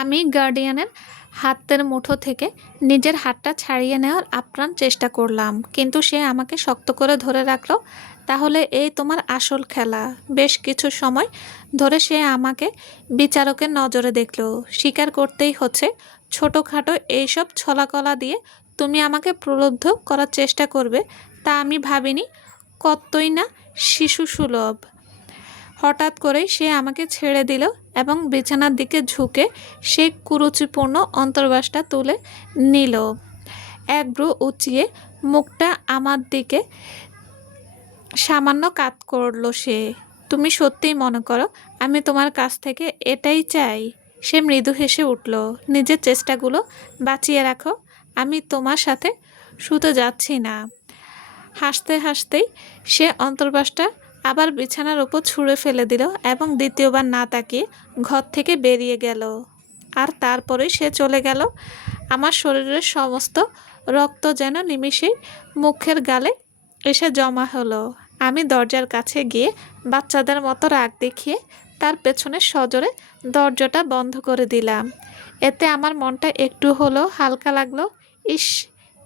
আমি গার্ডিয়ানের হাতের মুঠো থেকে নিজের হাতটা ছাড়িয়ে নেওয়ার আপ্রাণ চেষ্টা করলাম, কিন্তু সে আমাকে শক্ত করে ধরে রাখলো। তাহলে এই তোমার আসল খেলা। বেশ কিছু সময় ধরে সে আমাকে বিচারকের নজরে দেখলো। স্বীকার করতেই হচ্ছে, ছোটোখাটো এইসব ছলাকলা দিয়ে তুমি আমাকে প্রলুব্ধ করার চেষ্টা করবে তা আমি ভাবিনি। কতই না শিশু সুলভ। হঠাৎ করেই সে আমাকে ছেড়ে দিল এবং বিছানার দিকে ঝুঁকে সে কুরুচিপূর্ণ অন্তর্বাসটা তুলে নিল। এক ভ্রু উঁচিয়ে মুখটা আমার দিকে সামান্য কাত করল সে। তুমি সত্যিই মনে করো আমি তোমার কাছ থেকে এটাই চাই? সে মৃদু হেসে উঠল। নিজের চেষ্টাগুলো বাঁচিয়ে রাখো, আমি তোমার সাথে শুতে যাচ্ছি না। হাসতে হাসতেই সে অন্তর্বাসটা আবার বিছানার উপর ছুঁড়ে ফেলে দিল এবং দ্বিতীয়বার না তাকিয়ে ঘর থেকে বেরিয়ে গেল। আর তারপরেই সে চলে গেল। আমার শরীরের সমস্ত রক্ত যেন নিমিষেই মুখের গালে এসে জমা হলো। আমি দরজার কাছে গিয়ে বাচ্চাদের মতো রাগ দেখিয়ে তার পেছনে সজোরে দরজাটা বন্ধ করে দিলাম। এতে আমার মনটা একটু হলেও হালকা লাগলো। ইস,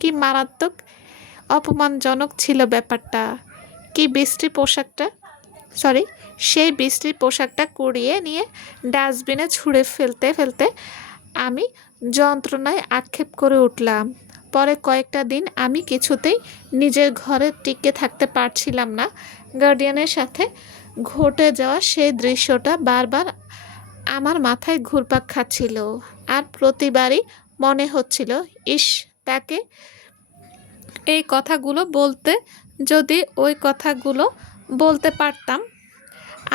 কি মারাত্মক অপমানজনক ছিল ব্যাপারটা। কি বিশ্রী পোশাকটা সরি সেই বিশ্রী পোশাকটা কুড়িয়ে নিয়ে ডাস্টবিনে ছুঁড়ে ফেলতে ফেলতে আমি যন্ত্রণায় আক্ষেপ করে উঠলাম। পরে কয়েকটা দিন আমি কিছুতেই নিজের ঘরে টিকে থাকতে পারছিলাম না। গার্ডিয়ানের সাথে ঘটে যাওয়া সেই দৃশ্যটা বারবার আমার মাথায় ঘুরপাক খাচ্ছিল। আর প্রতিবারই মনে হচ্ছিল, ইস, তাকে এই কথাগুলো বলতে, যদি ওই কথাগুলো বলতে পারতাম।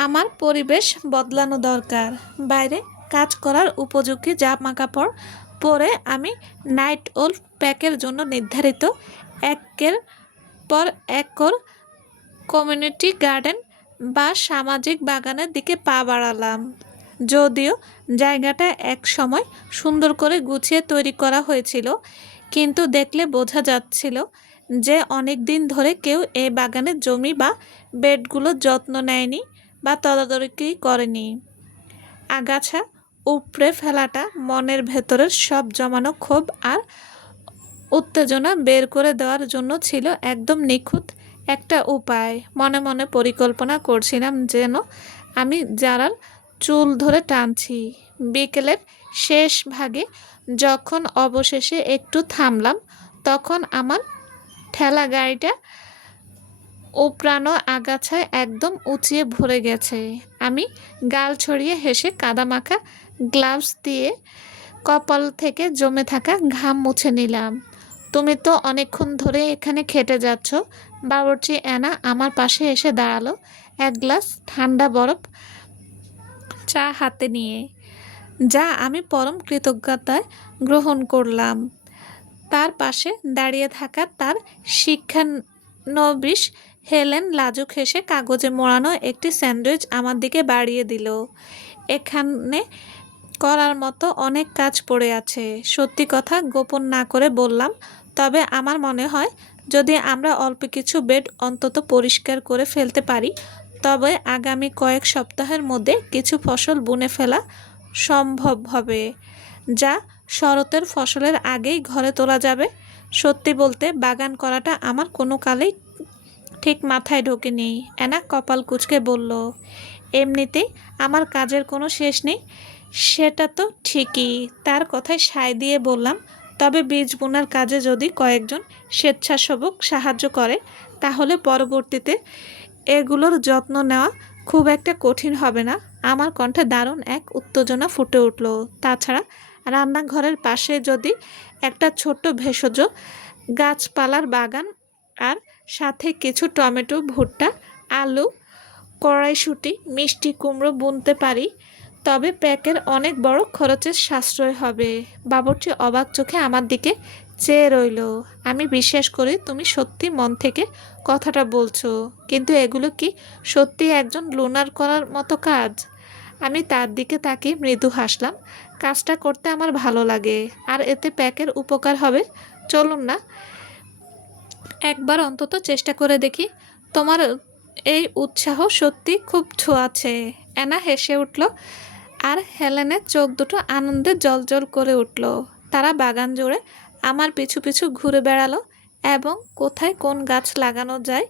আমার পরিবেশ বদলানো দরকার। বাইরে কাজ করার উপযোগী জামাকাপড় পরে আমি নাইট ওল্ড প্যাকের জন্য নির্ধারিত একের পর একর কমিউনিটি গার্ডেন বা সামাজিক বাগানের দিকে পা বাড়ালাম। যদিও জায়গাটা এক সময় সুন্দর করে গুছিয়ে তৈরি করা হয়েছিল, কিন্তু দেখলে বোঝা যাচ্ছিল যে অনেক দিন ধরে কেউ এই বাগানের জমি বা বেডগুলোর যত্ন নেয়নি বা তদারকি করেনি। আগাছা উপড়ে ফেলাটা মনের ভেতরের সব জমানো ক্ষোভ আর উত্তেজনা বের করে দেওয়ার জন্য ছিল একদম নিখুঁত একটা উপায়। মনে মনে পরিকল্পনা করছিলাম যেন আমি যারার চুল ধরে টানছি। বিকেলের শেষ ভাগে যখন অবশেষে একটু থামলাম, তখন আমার ঠেলা গাড়িটা উপড়ানো আগাছায় একদম উঁচিয়ে ভরে গেছে। আমি গাল ছড়িয়ে হেসে কাদামাখা গ্লাভস দিয়ে কপাল থেকে জমে থাকা ঘাম মুছে নিলাম। তুমি তো অনেকক্ষণ ধরে এখানে খেটে যাচ্ছ। বাবুর্চি অ্যানা আমার পাশে এসে দাঁড়ালো, এক গ্লাস ঠান্ডা বরফ চা হাতে নিয়ে, যা আমি পরম কৃতজ্ঞতায় গ্রহণ করলাম। তার পাশে দাঁড়িয়ে থাকা তার শিক্ষানবিশ হেলেন লাজুক হেসে কাগজে মোড়ানো একটি স্যান্ডউইচ আমার দিকে বাড়িয়ে দিল। এখানে করার মতো অনেক কাজ পড়ে আছে। সত্যি কথা গোপন না করে বললাম, তবে আমার মনে হয় যদি আমরা অল্প কিছু বেড অন্তত পরিষ্কার করে ফেলতে পারি, তবে আগামী কয়েক সপ্তাহের মধ্যে কিছু ফসল বুনে ফেলা সম্ভব হবে, যা শরতের ফসলের আগেই ঘরে তোলা যাবে। সত্যি বলতে বাগান করাটা আমার কোনো কালেই ঠিক মাথায় ঢোকেনি। অ্যানা কপাল কুঁচকে বলল, এমনিতেই আমার কাজের কোনো শেষ নেই। সেটা তো ঠিকই। তার কথায় সায় দিয়ে বললাম, তবে বীজ বোনার কাজে যদি কয়েকজন স্বেচ্ছাসেবক সাহায্য করে, তাহলে পরবর্তীতে এগুলোর যত্ন নেওয়া খুব একটা কঠিন হবে না। আমার কণ্ঠে দারুণ এক উত্তেজনা ফুটে উঠল। তাছাড়া রান্নাঘরের পাশে যদি একটা ছোট্ট ভেষজ গাছপালার বাগান আর সাথে কিছু টমেটো, ভুট্টা, আলু, কড়াইশুঁটি, মিষ্টি কুমড়ো বুনতে পারি, তবে প্যাকের অনেক বড় খরচের সাশ্রয় হবে। বাবুর্চি অবাক চোখে আমার দিকে চেয়ে রইল। আমি বিশ্বাস করি তুমি সত্যি মন থেকে কথাটা বলছো, কিন্তু এগুলো কি সত্যি একজন লুনার করার মতো কাজ? আমি তার দিকে তাকিয়ে মৃদু হাসলাম। কাজটা করতে আমার ভালো লাগে, আর এতে প্যাকের উপকার হবে। চলুন না একবার অন্তত চেষ্টা করে দেখি। তোমার এই উৎসাহ সত্যি খুব ছোঁয়াচে। অ্যানা হেসে উঠল। আর হেলেনের চোখ দুটো আনন্দে জ্বলজ্বল করে উঠল। তারা বাগান জুড়ে আমার পিছু পিছু ঘুরে বেড়ালো এবং কোথায় কোন গাছ লাগানো যায়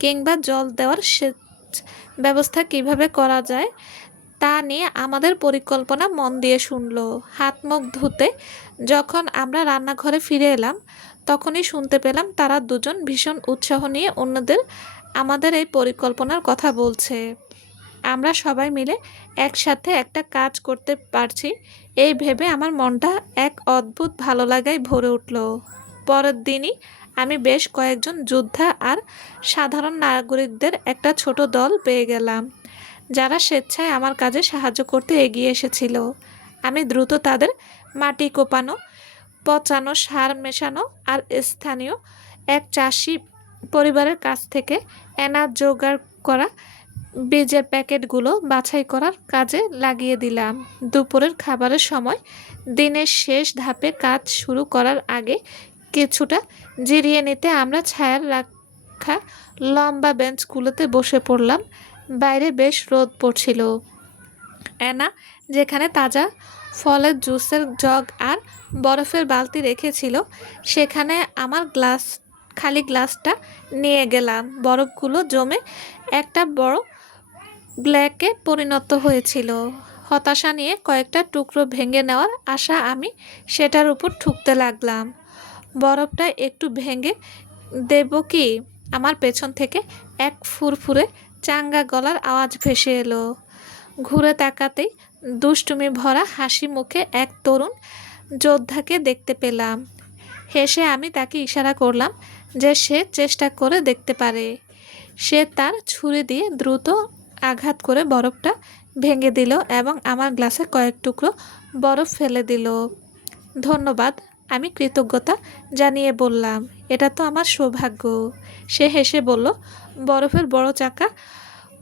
কিংবা জল দেওয়ার সেচ ব্যবস্থা কিভাবে করা যায় তা নিয়ে আমাদের পরিকল্পনা মন দিয়ে শুনলো। হাত মুখ ধুতে যখন আমরা রান্নাঘরে ফিরে এলাম তখনই শুনতে পেলাম তারা দুজন ভীষণ উৎসাহ নিয়ে অন্যদের আমাদের এই পরিকল্পনার কথা বলছে। আমরা সবাই মিলে একসাথে একটা কাজ করতে পারছি এই ভেবে আমার মনটা এক অদ্ভুত ভালো লাগায় ভরে উঠল। পরের দিনই আমি বেশ কয়েকজন যোদ্ধা আর সাধারণ নাগরিকদের একটা ছোট দল পেয়ে গেলাম যারা স্বেচ্ছায় আমার কাজে সাহায্য করতে এগিয়ে এসেছিল। আমি দ্রুত তাদের মাটি কোপানো, পচানো সার মেশানো আর স্থানীয় এক চাষি পরিবারের কাছ থেকে এনাজ জোগাড় করা বীজের প্যাকেটগুলো বাছাই করার কাজে লাগিয়ে দিলাম। দুপুরের খাবারের সময় দিনের শেষ ধাপে কাজ শুরু করার আগে কিছুটা জিরিয়ে নিতে আমরা ছায়ার রাখা লম্বা বেঞ্চগুলোতে বসে পড়লাম। বাইরে বেশ রোদ পড়ছিল। অ্যানা যেখানে তাজা ফলের জুসের জগ আর বরফের বালতি রেখেছিল সেখানে আমার খালি গ্লাসটা নিয়ে গেলাম। বরফগুলো জমে একটা বড় ব্ল্যাকে পরিণত হয়েছিল। হতাশা নিয়ে কয়েকটা টুকরো ভেঙে নেওয়ার আশা আমি সেটার উপর ঠুকতে লাগলাম। বরফটা একটু ভেঙে দেব কি? আমার পেছন থেকে এক ফুরফুরে চাঙ্গা গলার আওয়াজ ভেসে এলো। ঘুরে তাকাতেই দুষ্টুমি ভরা হাসি মুখে এক তরুণ যোদ্ধাকে দেখতে পেলাম। হেসে আমি তাকে ইশারা করলাম যে সে চেষ্টা করে দেখতে পারে। সে তার ছুরি দিয়ে দ্রুত আঘাত করে বরফটা ভেঙে দিল এবং আমার গ্লাসে কয়েক টুকরো বরফ ফেলে দিল। ধন্যবাদ, আমি কৃতজ্ঞতা জানিয়ে বললাম। এটা তো আমার সৌভাগ্য। সে হেসে বলল, বরফের বড় চাকা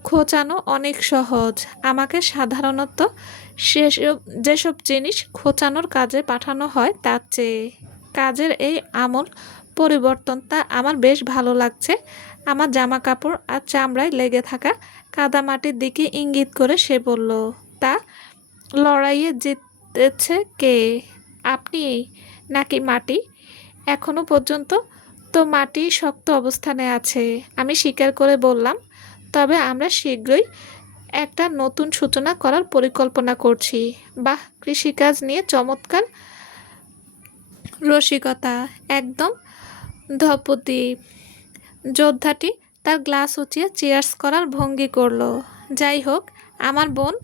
খোঁচানো অনেক সহজ। আমাকে সাধারণত যেসব জিনিস খোঁচানোর কাজে পাঠানো হয় তার চেয়ে কাজের এই আমূল পরিবর্তনটা আমার বেশ ভালো লাগছে। আমার জামা কাপড় আর চামড়ায় লেগে থাকা কাদামাটির দিকে ইঙ্গিত করে সে বলল, তা লড়াইয়ে জিতেছে কে, আপনি নাকি মাটি? এখনো পর্যন্ত তো মাটি শক্ত অবস্থানে আছে, আমি স্বীকার করে বললাম। তবে আমরা শীঘ্রই একটা নতুন সূচনা করার পরিকল্পনা করছি। বাহ, কৃষিকাজ নিয়ে চমৎকার রসিকতা, একদম ধপতি। যোদ্ধাটি তার গ্লাস উঁচিয়ে চিয়ার্স করার ভঙ্গি করল। যাই হোক, আমার বোন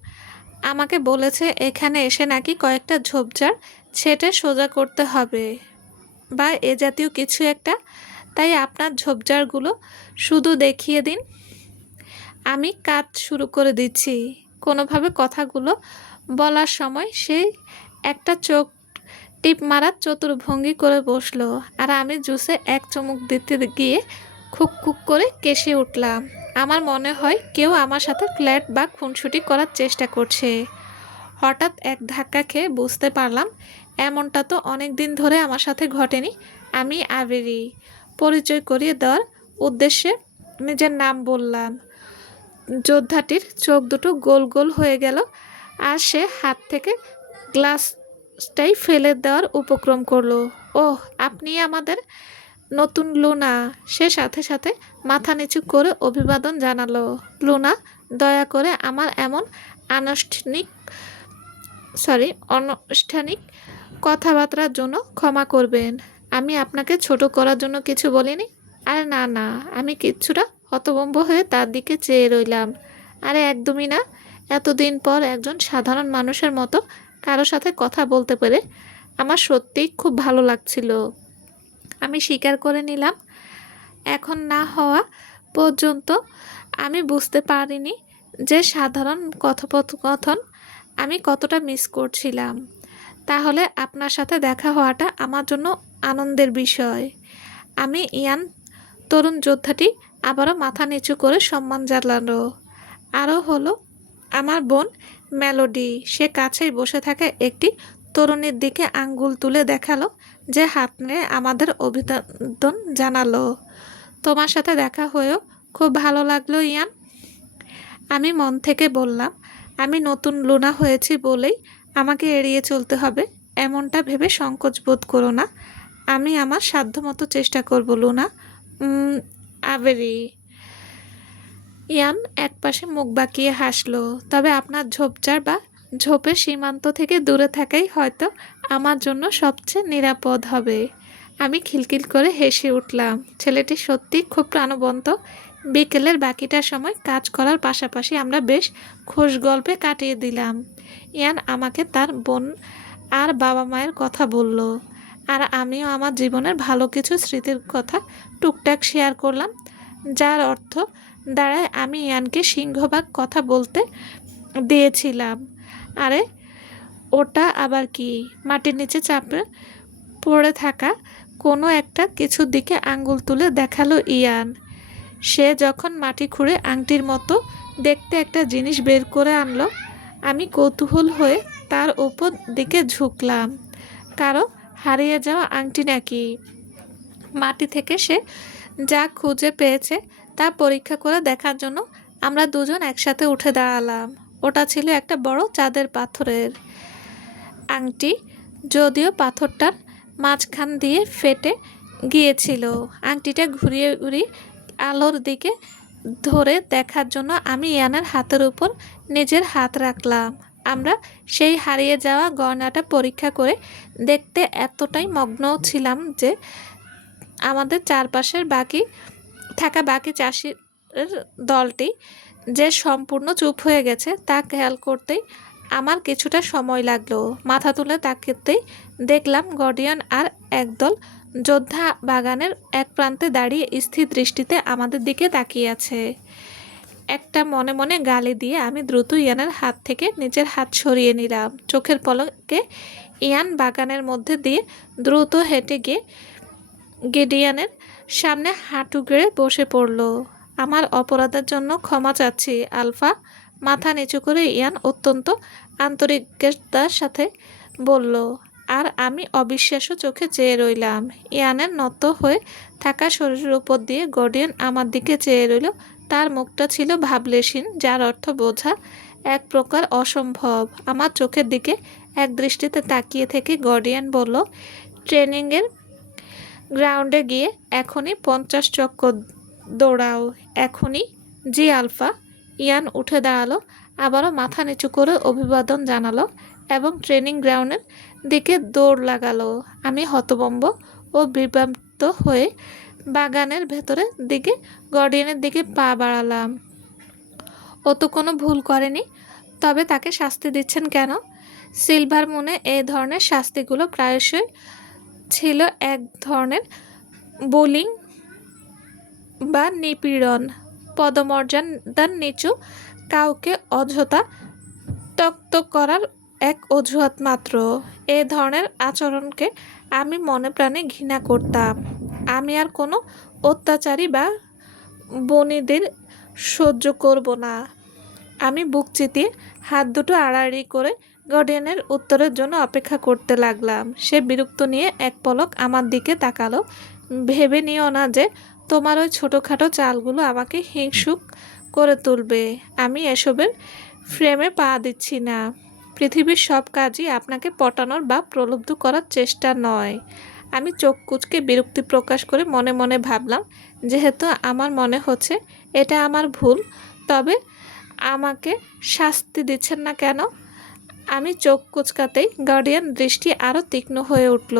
আমাকে বলেছে এখানে এসে নাকি কয়েকটা ঝোপঝাড় ছেঁটে সোজা করতে হবে বা এ জাতীয় কিছু একটা। তাই আপনার ঝোপঝাড়গুলো শুধু দেখিয়ে দিন, আমি কাজ শুরু করে দিচ্ছি। কোনোভাবে কথাগুলো বলার সময় সে একটা চোখ টিপ মারার চতুর ভঙ্গি করে বসলো আর আমি জুসে এক চুমুক দিতে গিয়ে খুক খুক করে কেসে উঠলাম। আমার মনে হয় কেউ আমার সাথে ফ্ল্যাট বা খুনসুটি করার চেষ্টা করছে। হঠাৎ এক ধাক্কা খেয়ে বুঝতে পারলাম এমনটা তো অনেক দিন ধরে আমার সাথে ঘটেনি। আমি আবেরি। পরিচয় করিয়ে দেওয়ার উদ্দেশ্যে নিজের নাম বললাম। যোদ্ধাটির চোখ দুটো গোল গোল হয়ে গেল আর সে হাত থেকে গ্লাসটাই ফেলে দেওয়ার উপক্রম করলো। ওহ, আপনি আমাদের নতুন লুনা। সে সাথে সাথে মাথা নিচু করে অভিবাদন জানালো। লুনা, দয়া করে আমার এমন অনানুষ্ঠানিক কথাবার্তার জন্য ক্ষমা করবেন। আমি আপনাকে ছোট করার জন্য কিছু বলিনি। আরে না না, আমি কিচ্ছুটা হতভম্ব হয়ে তার দিকে চেয়ে রইলাম। আরে একদমই না, এতদিন পর একজন সাধারণ মানুষের মতো কারো সাথে কথা বলতে পেরে আমার সত্যিই খুব ভালো লাগছিল। আমি স্বীকার করে নিলাম, এখন না হওয়া পর্যন্ত আমি বুঝতে পারিনি যে সাধারণ কথোপকথন আমি কতটা মিস করছিলাম। তাহলে আপনার সাথে দেখা হওয়াটা আমার জন্য আনন্দের বিষয়। আমি ইয়ান। তরুণ যোদ্ধাটি আবারও মাথা নিচু করে সম্মান জানালো। আরও হলো আমার বোন মেলোডি। সে কাছেই বসে থাকা একটি তরুণীর দিকে আঙ্গুল তুলে দেখালো যে হাত নিয়ে আমাদের অভিনন্দন জানালো। তোমার সাথে দেখা হয়েও খুব ভালো লাগলো ইয়ান, আমি মন থেকে বললাম। আমি নতুন লুনা হয়েছি বলেই আমাকে এড়িয়ে চলতে হবে এমনটা ভেবে সংকোচ বোধ করো না। আমি আমার সাধ্যমতো চেষ্টা করব লুনা। উম, আবেরি। ইয়ান একপাশে মুখ বাঁকিয়ে হাসল। তবে আপনার ঝোপঝাড় বা ঝোপের সীমান্ত থেকে দূরে থাকাই হয়তো আমার জন্য সবচেয়ে নিরাপদ হবে। আমি খিলখিল করে হেসে উঠলাম। ছেলেটি সত্যি খুব প্রাণবন্ত। বিকেলের বাকিটা সময় কাজ করার পাশাপাশি আমরা বেশ খোশ গল্পে কাটিয়ে দিলাম। ইয়ান আমাকে তার বোন আর বাবা মায়ের কথা বলল, আর আমিও আমার জীবনের ভালো কিছু স্মৃতির কথা টুকটাক শেয়ার করলাম, যার অর্থ দাঁড়ায় আমি ইয়ানকে সিংহভাগ কথা বলতে দিয়েছিলাম। আরে ওটা আবার কি? মাটির নিচে চাপে পড়ে থাকা কোনো একটা কিছুর দিকে আঙ্গুল তুলে দেখালো ইয়ান। সে যখন মাটি খুঁড়ে আংটির মতো দেখতে একটা জিনিস বের করে আনলো, আমি কৌতূহল হয়ে তার উপর দিকে ঝুঁকলাম। কারো হারিয়ে যাওয়া আংটি নাকি? মাটি থেকে সে যা খুঁজে পেয়েছে তা পরীক্ষা করে দেখার জন্য আমরা দুজন একসাথে উঠে দাঁড়ালাম। ওটা ছিল একটা বড় চাঁদের পাথরের আংটি, যদিও পাথরটার মাঝখান দিয়ে ফেটে গিয়েছিল। আংটিটা ঘুরিয়ে ঘুরিয়ে আলোর দিকে ধরে দেখার জন্য আমি ইয়ানার হাতের উপর নিজের হাত রাখলাম। আমরা সেই হারিয়ে যাওয়া গয়নাটা পরীক্ষা করে দেখতে এতটাই মগ্ন ছিলাম যে আমাদের চারপাশের বাকি চাষির দলটি যে সম্পূর্ণ চুপ হয়ে গেছে তা খেয়াল করতেই আমার কিছুটা সময় লাগলো। মাথা তুলে তাকাতেই দেখলাম গার্ডিয়ান আর একদল যোদ্ধা বাগানের এক প্রান্তে দাঁড়িয়ে স্থির দৃষ্টিতে আমাদের দিকে তাকিয়ে আছে। একটা মনে মনে গালি দিয়ে আমি দ্রুত ইয়ানের হাত থেকে নিজের হাত সরিয়ে নিলাম। চোখের পলকে ইয়ান বাগানের মধ্যে দিয়ে দ্রুত হেঁটে গিয়ে গিডিয়ানের সামনে হাঁটু গেড়ে বসে পড়ল। আমার অপরাধের জন্য ক্ষমা চাচ্ছি আলফা। মাথা নিচু করে ইয়ান অত্যন্ত আন্তরিকতার সাথে বলল, আর আমি অবিশ্বাস্য চোখে চেয়ে রইলাম। ইয়ানের নত হয়ে থাকা শরীরের উপর দিয়ে গার্ডিয়ান আমার দিকে চেয়ে রইল। তার মুখটা ছিল ভাবলেশীন, যার অর্থ বোঝা এক প্রকার অসম্ভব। আমার চোখের দিকে এক দৃষ্টিতে তাকিয়ে থেকে গার্ডিয়ান বলল, ট্রেনিংয়ের গ্রাউন্ডে গিয়ে এখনই 50 চক্কর দৌড়াও। এখনই? জি আলফা। ইয়ান উঠে দাঁড়ালো, আবারও মাথা নিচু করে অভিবাদন জানালো এবং ট্রেনিং গ্রাউন্ডের দিকে দৌড় লাগালো। আমি হতভম্ব ও বিভ্রান্ত হয়ে বাগানের ভেতরের দিকে গার্ডিয়ানের দিকে পা বাড়ালাম। ও তো কোনো ভুল করেনি, তবে তাকে শাস্তি দিচ্ছেন কেন? সিলভার মুনে এই ধরনের শাস্তিগুলো প্রায়শই ছিল এক ধরনের বুলিং বা নিপীড়ন, পদমর্যাদার নিচু কাউকে অযথা ত্যক্ত করার এক অজুহাত মাত্র। এ ধরনের আচরণকে আমি মনে প্রাণে ঘৃণা করতাম। আমি আর কোনো অত্যাচারী বা বনীদের সহ্য করব না। আমি বুক চিতিয়ে হাত দুটো আড়াআড়ি করে গার্ডিয়ানের উত্তরের জন্য অপেক্ষা করতে লাগলাম। সে বিরক্ত নিয়ে এক পলক আমার দিকে তাকালো। ভেবে নিও না যে তোমার ওই ছোটোখাটো চালগুলো আমাকে হিংসুক করে তুলবে। আমি এসবের ফ্রেমে পা দিচ্ছি না। পৃথিবীর সব কাজই আপনাকে পটানোর বা প্রলুব্ধ করার চেষ্টা নয়। আমি চোখ কুঁচকে বিরক্তি প্রকাশ করে মনে মনে ভাবলাম, যেহেতু আমার মনে হচ্ছে এটা আমার ভুল, তবে আমাকে শাস্তি দিচ্ছেন না কেন? আমি চোখ কুঁচকাতেই গার্ডিয়ান দৃষ্টি আরও তীক্ষ্ণ হয়ে উঠল।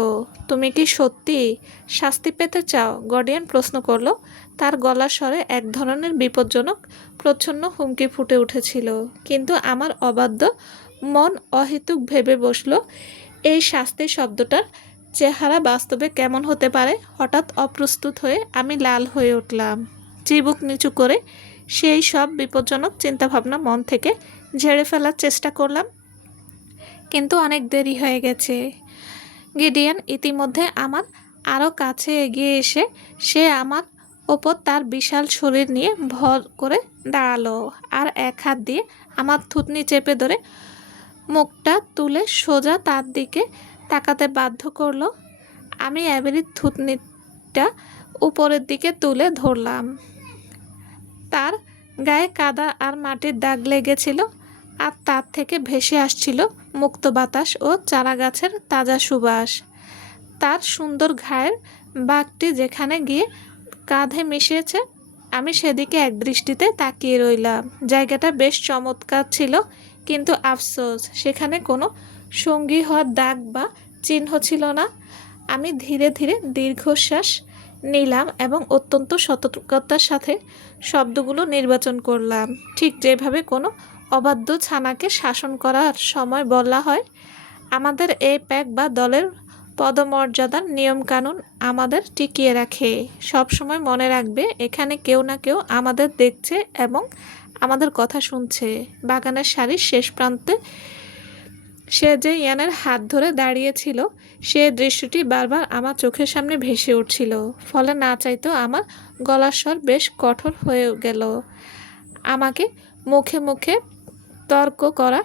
তুমি কি সত্যি শাস্তি পেতে চাও? গার্ডিয়ান প্রশ্ন করল। তার গলার স্বরে এক ধরনের বিপজ্জনক প্রচ্ছন্ন হুমকি ফুটে উঠেছিল। কিন্তু আমার অবাধ্য মন অহেতুক ভেবে বসল, এই শাস্তি শব্দটার চেহারা বাস্তবে কেমন হতে পারে। হঠাৎ অপ্রস্তুত হয়ে আমি লাল হয়ে উঠলাম। চিবুক নিচু করে সেই সব বিপজ্জনক চিন্তাভাবনা মন থেকে ঝেড়ে ফেলার চেষ্টা করলাম, কিন্তু অনেক দেরি হয়ে গেছে। গিডিয়ান ইতিমধ্যে আমার আরও কাছে এগিয়ে এসে সে আমার ওপর তার বিশাল শরীর নিয়ে ভর করে দাঁড়ালো আর এক হাত দিয়ে আমার থুতনি চেপে ধরে মুখটা তুলে সোজা তার দিকে তাকাতে বাধ্য করলো। আমি অ্যাবেরির থুতনিটা উপরের দিকে তুলে ধরলাম। তার গায়ে কাদা আর মাটির দাগ লেগেছিল। আর তার থেকে ভেসে আসছিল মুক্ত বাতাস ও চারাগাছের তাজা সুবাস। তার সুন্দর ঘায়ের বাঘটি যেখানে গিয়ে কাঁধে মিশেছে, আমি সেদিকে একদৃষ্টিতে তাকিয়ে রইলাম। জায়গাটা বেশ চমৎকার ছিল, কিন্তু আফসোস সেখানে কোনো সঙ্গী হওয়ার দাগ বা চিহ্ন ছিল না। আমি ধীরে ধীরে দীর্ঘশ্বাস নিলাম এবং অত্যন্ত সতর্কতার সাথে শব্দগুলো নির্বাচন করলাম, ঠিক যেভাবে কোনো অবাধ্য ছানাকে শাসন করার সময় বলা হয়। আমাদের এই প্যাক বা দলের পদমর্যাদার নিয়মকানুন আমাদের টিকিয়ে রাখে। সবসময় মনে রাখবে, এখানে কেউ না কেউ আমাদের দেখছে এবং আমাদের কথা শুনছে। বাগানের সারির শেষ প্রান্তে সে যে ইয়ানের হাত ধরে দাঁড়িয়েছিল, সে দৃশ্যটি বারবার আমার চোখের সামনে ভেসে উঠছিল। ফলে না চাইতেও আমার গলার স্বর বেশ কঠোর হয়ে গেল। আমাকে মুখে মুখে তর্ক করা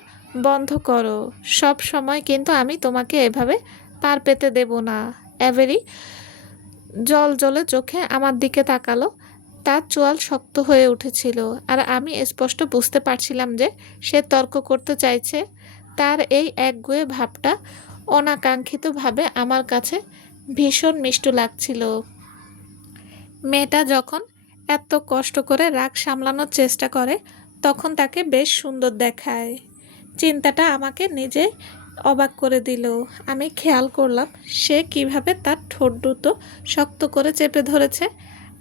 বন্ধ করো। সব সময় কিন্তু আমি তোমাকে এভাবে পার পেতে দেব না। এভেরি জলে চোখে আমার দিকে তাকালো। তার চোয়াল শক্ত হয়ে উঠেছিল, আর আমি স্পষ্ট বুঝতে পারছিলাম যে সে তর্ক করতে চাইছে। তার এই একগুঁয়ে ভাবটা অনাকাঙ্ক্ষিতভাবে আমার কাছে ভীষণ মিষ্টি লাগছিল। মেয়েটা যখন এত কষ্ট করে রাগ সামলানোর চেষ্টা করে, তখন তাকে বেশ সুন্দর দেখায়। চিন্তাটা আমাকে নিজে অবাক করে দিল। আমি খেয়াল করলাম সে কিভাবে তার ঠোঁট দুটো শক্ত করে চেপে ধরেছে,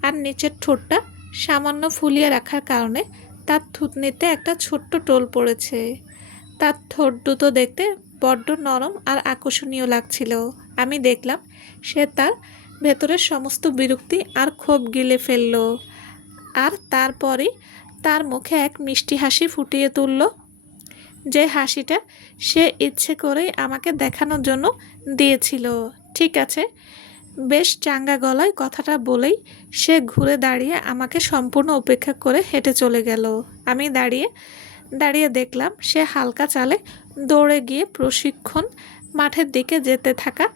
আর নিচের ঠোঁটটা সামান্য ফুলিয়ে রাখার কারণে তার থুতনিতে একটা ছোট্ট টোল পড়েছে। তার ঠোঁট দুটো দেখতে বড্ড নরম আর আকর্ষণীয় লাগছিল। আমি দেখলাম সে তার ভেতরের সমস্ত বিরক্তি আর ক্ষোভ গিলে ফেলল, আর তারপরই তার মুখে এক মিষ্টি হাসি ফুটিয়ে তুলল, যে হাসিটা সে ইচ্ছে করেই আমাকে দেখানোর জন্য দিয়েছিল। ঠিক আছে, বেশ চাঙ্গা গলায় কথাটা বলেই সে ঘুরে দাঁড়িয়ে আমাকে সম্পূর্ণ উপেক্ষা করে হেঁটে চলে গেল। আমি দাঁড়িয়ে দাঁড়িয়ে দেখলাম সে হালকা চালে দৌড়ে গিয়ে প্রশিক্ষণ মাঠের দিকে যেতে থাকা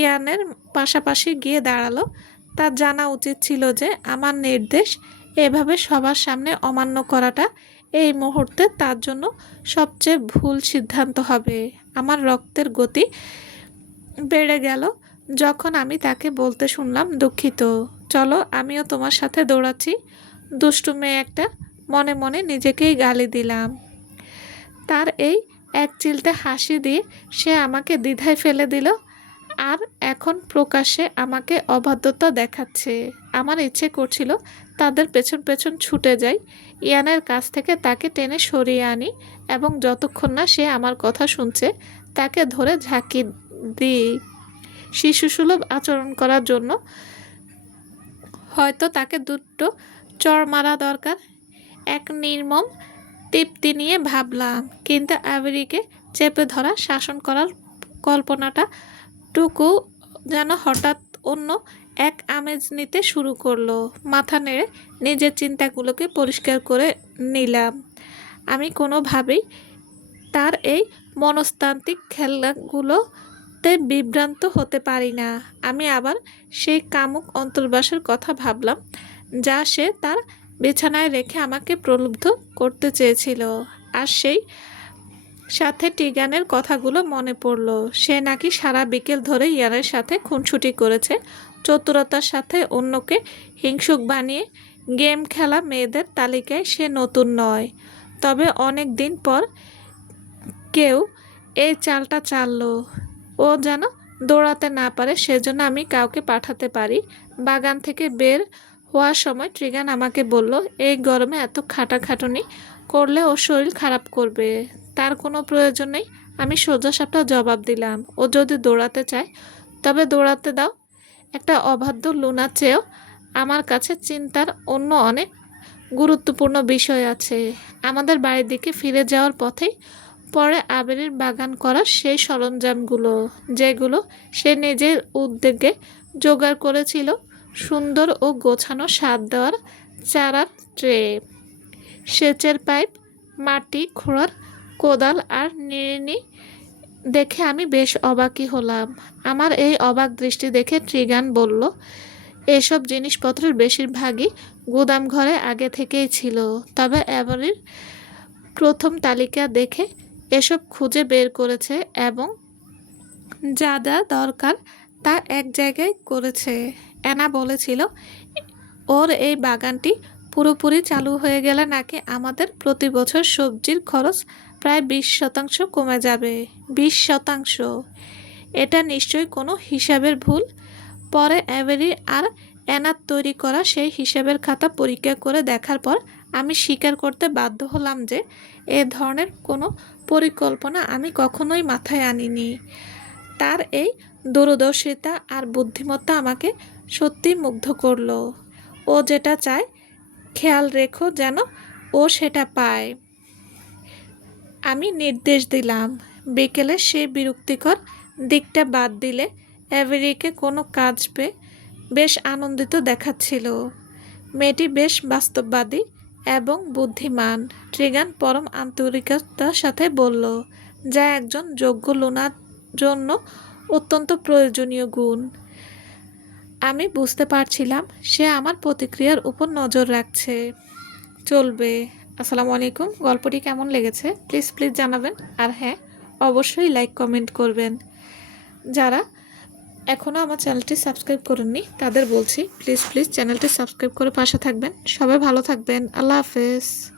ইয়ানের পাশাপাশি গিয়ে দাঁড়ালো। তার জানা উচিত ছিল যে আমার নির্দেশ এভাবে সবার সামনে অমান্য করাটা এই মুহূর্তে তার জন্য সবচেয়ে ভুল সিদ্ধান্ত হবে। আমার রক্তের গতি বেড়ে গেল যখন আমি তাকে বলতে শুনলাম, দুঃখিত, চলো আমিও তোমার সাথে দৌড়াচ্ছি। দুষ্টু মেয়ে একটা, মনে মনে নিজেকেই গালি দিলাম। তার এই এক চিলতে হাসি দিয়ে সে আমাকে দ্বিধায় ফেলে দিল, আর এখন প্রকাশ্যে আমাকে অবাধ্যতা দেখাচ্ছে। আমার ইচ্ছে করছিল তাদের পেছন পেছন ছুটে যাই, ইয়ানের কাছ থেকে তাকে টেনে সরিয়ে আনি এবং যতক্ষণ না সে আমার কথা শুনছে তাকে ধরে ঝাঁকি দিই। শিশুসুলভ আচরণ করার জন্য হয়তো তাকে দুটো চড় মারা দরকার। এক নির্মম তৃপ্তি নিয়ে ভাবলাম, কিন্তু আবেরিকে চেপে ধরা, শাসন করার কল্পনাটা টুকু যেন হঠাৎ অন্য এক আমেজ নিতে শুরু করলো। মাথা নেড়ে নিজের চিন্তাগুলোকে পরিষ্কার করে নিলাম। আমি কোনোভাবেই তার এই মনস্তান্ত্রিক খেলাগুলোতে বিভ্রান্ত হতে পারি না। আমি আবার সেই কামুক অন্তর্বাসের কথা ভাবলাম, যা সে তার বিছানায় রেখে আমাকে প্রলুব্ধ করতে চেয়েছিল। আর সেই সাথে টিগানের কথাগুলো মনে পড়ল। সে নাকি সারা বিকেল ধরে ইয়ানের সাথে খুনসুটি করেছে, চতুরতার সাথে অন্যকে হিংসুক বানিয়ে গেম খেলা মেয়েদের তালিকায় সে নতুন নয়। তবে অনেক দিন পর কেউ এই চালটা চালল। ও যেন দৌড়াতে না পারে, সেজন্য আমি কাউকে পাঠাতে পারি। বাগান থেকে বের হওয়ার সময় ট্রিগান আমাকে বলল, এই গরমে এত খাটাখাটুনি করলে ওর শরীর খারাপ করবে। তার কোনো প্রয়োজন নেই। আমি সোজাসাপটা জবাব দিলাম, ও যদি দৌড়াতে চায় তবে দৌড়াতে দাও। একটা অবাধ্য লুনার চেয়েও আমার কাছে চিন্তার অন্য অনেক গুরুত্বপূর্ণ বিষয় আছে। আমাদের বাড়ির দিকে ফিরে যাওয়ার পথেই পরে আবেরের বাগান করার সেই সরঞ্জামগুলো, যেগুলো সে নিজের উদ্যোগে জোগাড় করেছিল। সুন্দর ও গোছানো স্বাদ দেওয়ার চারার ট্রে, সেচের পাইপ, মাটি খোঁড়ার কোদাল আর নিড়ানি দেখে আমি বেশ অবাকই হলাম। আমার এই অবাক দৃষ্টি দেখে ট্রিগান বলল, এসব জিনিসপত্রের বেশিরভাগই গুদাম ঘরে আগে থেকেই ছিল, তবে এবারের প্রথম তালিকা দেখে এসব খুঁজে বের করেছে এবং যা যা দরকার তা এক জায়গায় করেছে। অ্যানা বলেছিল ওর এই বাগানটি পুরোপুরি চালু হয়ে গেলে নাকি আমাদের প্রতি বছর সবজির খরচ প্রায় 20% কমে যাবে। 20%! এটা নিশ্চয়ই কোনো হিসাবের ভুল। পরে অ্যাভেরি আর অ্যানার তৈরি করা সেই হিসাবের খাতা পরীক্ষা করে দেখার পর আমি স্বীকার করতে বাধ্য হলাম যে এ ধরনের কোনো পরিকল্পনা আমি কখনোই মাথায় আনিনি। তার এই দূরদর্শিতা আর বুদ্ধিমত্তা আমাকে সত্যিই মুগ্ধ করলো। ও যেটা চায় খেয়াল রেখো যেন ও সেটা পায়। আমি নির্দেশ দিলাম। বিকেলে সেই বিরক্তিকর দিকটা বাদ দিলে অ্যাভেরিকে কোনো কাজ পেয়ে বেশ আনন্দিত দেখাচ্ছিল। মেয়েটি বেশ বাস্তববাদী এবং বুদ্ধিমান। ট্রিগান পরম আন্তরিকতার সাথে বলল, যা একজন যোগ্য লুনার জন্য অত্যন্ত প্রয়োজনীয় গুণ। আমি বুঝতে পারছিলাম সে আমার প্রতিক্রিয়ার উপর নজর রাখছে। চলবে। আসসালামু আলাইকুম। গল্পটি কেমন লেগেছে প্লিজ জানাবেন। আর হ্যাঁ, অবশ্যই লাইক কমেন্ট করবেন। যারা এখনও আমার চ্যানেলটি সাবস্ক্রাইব করেননি তাদের বলছি প্লিজ চ্যানেলটি সাবস্ক্রাইব করে পাশে থাকবেন। সবাই ভালো থাকবেন। আল্লাহ হাফেজ।